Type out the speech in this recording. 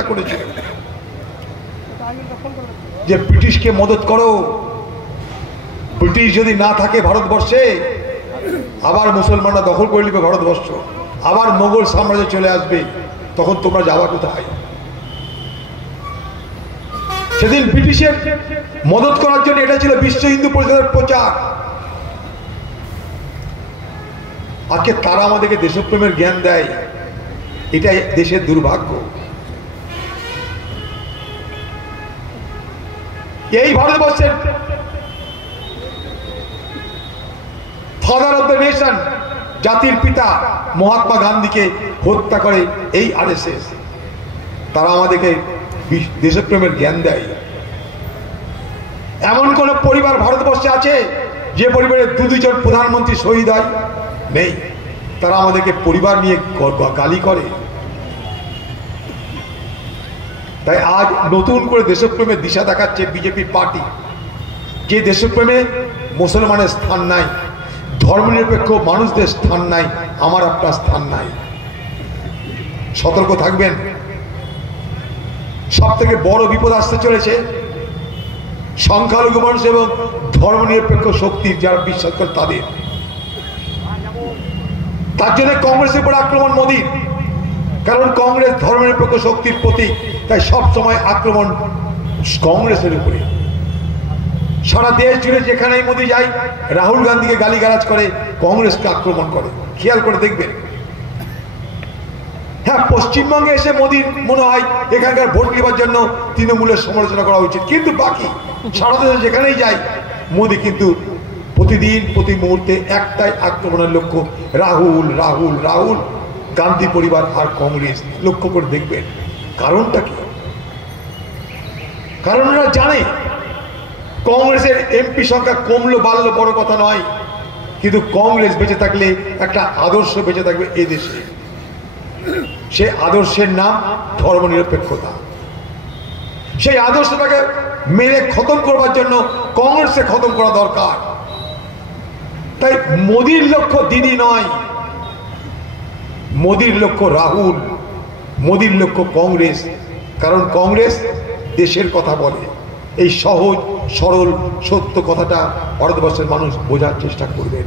চেষ্টা করেছিল যে ব্রিটিশকে মদত করো, ব্রিটিশ যদি না থাকে ভারতবর্ষে আবার মুসলমানরা দখল করে নিবে ভারতবর্ষ, আবার মোগল সাম্রাজ্য চলে আসবে, তখন তোমরা যাওয়া কোথায়? সেদিন ব্রিটিশের মদত করার জন্য এটা ছিল বিশ্ব হিন্দু পরিষদের প্রচার। আজকে তারা আমাদেরকে দেশপ্রেমের জ্ঞান দেয়, এটাই দেশের দুর্ভাগ্য। এই ভারতবর্ষের ফাদার অফ দ্য নেশন, জাতির পিতা মহাত্মা গান্ধীকে হত্যা করে এই আরএসএস। তারা আমাদেরকে দেশপ্রেমের জ্ঞান দেয়। এমন কোন পরিবার ভারতবর্ষে আছে যে পরিবারে দুজন প্রধানমন্ত্রী শহীদ হয়? নেই। তারা আমাদেরকে পরিবার নিয়ে গালি করে। তাই আজ নতুন করে দেশপ্রেমের দিশা দেখাচ্ছে বিজেপি পার্টি, যে দেশপ্রেমে মুসলমানের স্থান নাই, ধর্মনিরপেক্ষ মানুষদের স্থান নাই, আমার আপনার স্থান নাই। সতর্ক থাকবেন। সব থেকে বড় বিপদ আসতে চলেছে সংখ্যালঘু মানুষ এবং ধর্মনিরপেক্ষ শক্তির যারা বিশ্বাস করে তাদের। তার জন্য কংগ্রেসের উপর আক্রমণ মোদীর, কারণ কংগ্রেস ধর্মনিরপেক্ষ শক্তির প্রতীক। তাই সব সময় আক্রমণ কংগ্রেসের উপরে। সারা দেশ জুড়ে যেখানেই মোদী যায় রাহুল গান্ধীকে গালিগালাজ করে, কংগ্রেসকে আক্রমণ করে। খেয়াল করে দেখবেন। হ্যাঁ, পশ্চিমবঙ্গে এসে মোদীর মনে হয় এখানকার ভোট নেবার জন্য তৃণমূলের সমালোচনা করা উচিত, কিন্তু বাকি সারা দেশে যেখানেই যায় মোদী কিন্তু প্রতিদিন প্রতি মুহূর্তে একটাই আক্রমণের লক্ষ্য, রাহুল রাহুল রাহুল, গান্ধী পরিবার আর কংগ্রেস। লক্ষ্য করে দেখবেন কারণটা কি। কারণ ওরা জানে কংগ্রেসের এমপি সংখ্যা কমলো বাড়লো বড় কথা নয়, কিন্তু কংগ্রেস বেঁচে থাকলে একটা আদর্শ বেঁচে থাকবে এদেশে। সে আদর্শের নাম ধর্মনিরপেক্ষতা। সেই আদর্শটাকে মেরে খতম করবার জন্য কংগ্রেসকে খতম করা দরকার। তাই মোদীর লক্ষ্য দিদি নয়, মোদীর লক্ষ্য রাহুল, মোদীর লক্ষ্য কংগ্রেস। কারণ কংগ্রেস দেশের কথা বলে। এই সহজ সরল সত্য কথাটা ভারতবর্ষের মানুষ বোঝার চেষ্টা করবেন।